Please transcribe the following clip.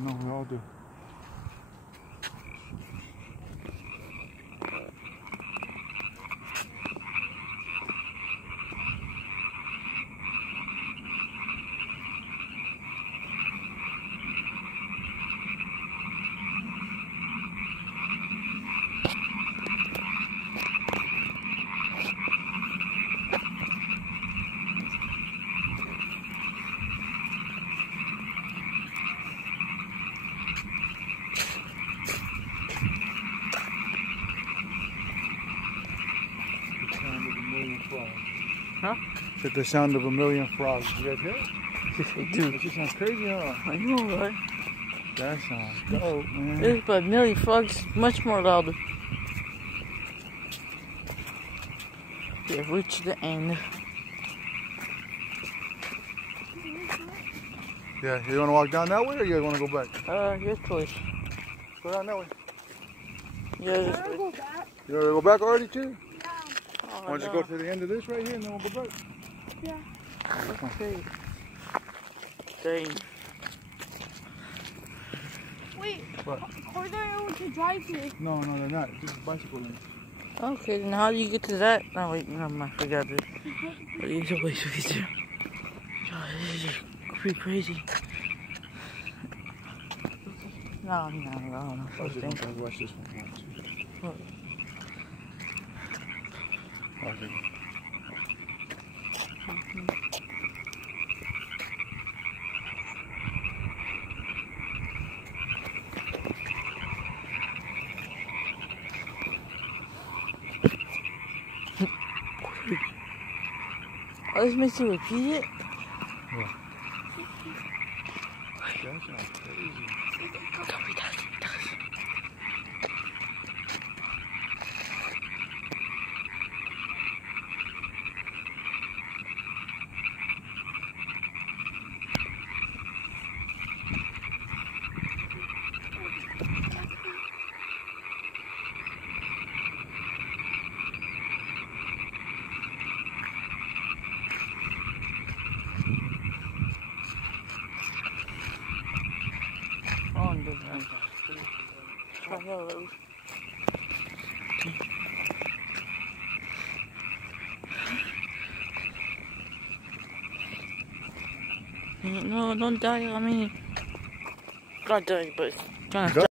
know, we all do. Huh? It's the sound of a million frogs. You guys hear it? Dude. It just sounds crazy, huh? I know, right? That sounds dope, man. This but a million frogs much more louder. We have reached the end. Yeah, you want to walk down that way or you guys want to go back? Your choice. Go down that way. Yeah, this way. You want to go back already, too? Yeah. Oh, Why don't you go to the end of this right here and then we'll go back? Yeah. Okay. Dang. Wait, What? cars are able to drive here. No, they're not. This is bicycle lane. Okay, then how do you get to that? No, wait, no, I forgot this. Wait, wait, this is just pretty crazy. No. Watch this one. Watch this one. What? Watch it. Oh, this makes you repeat it? Yeah. That sounds crazy. Tell me that. Oh, no. No, don't die on me. Not dying, but trying to